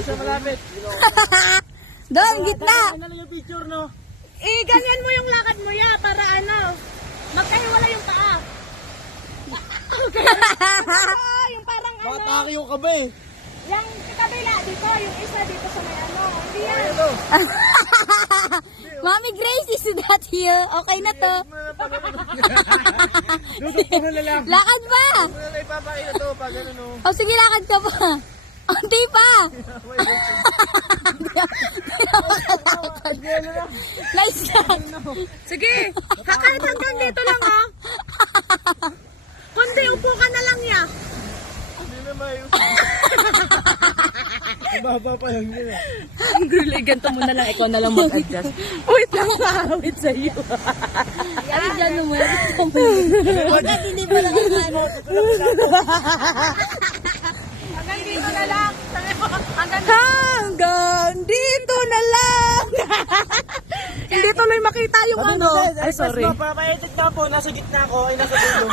Sa malapit. Doon, gitna. Ano lang yung picture, no? Ganyan mo yung lakad mo ya para magkahiwala yung paa. Yung parang Matake yung kabe. yung kabila dito, yung isa dito sa may Hindi yan. Ito. Mami Grace, is that here? Okay na to. Dudok ko na lang. Lakad ba? Ano na ipapakita to pag ano, no? O sige, lakad ka pa. Hindi pa. Nice lang. Sige, kahit hanggang dito lang Kundi upo ka na lang ya. Hindi na mayo. Mababa pa lang yun. Girl, ganito mo na lang, ikaw na lang mag-adjust. Wait lang, nakawit sa iyo. Ay, dyan naman. Hindi ba lang Hanggang dito na lang. Hanggang dito na lang. Hindi tuloy makita yung Ay, sorry. Papaedit na po, nasa gitna ko, ay nasa dulo.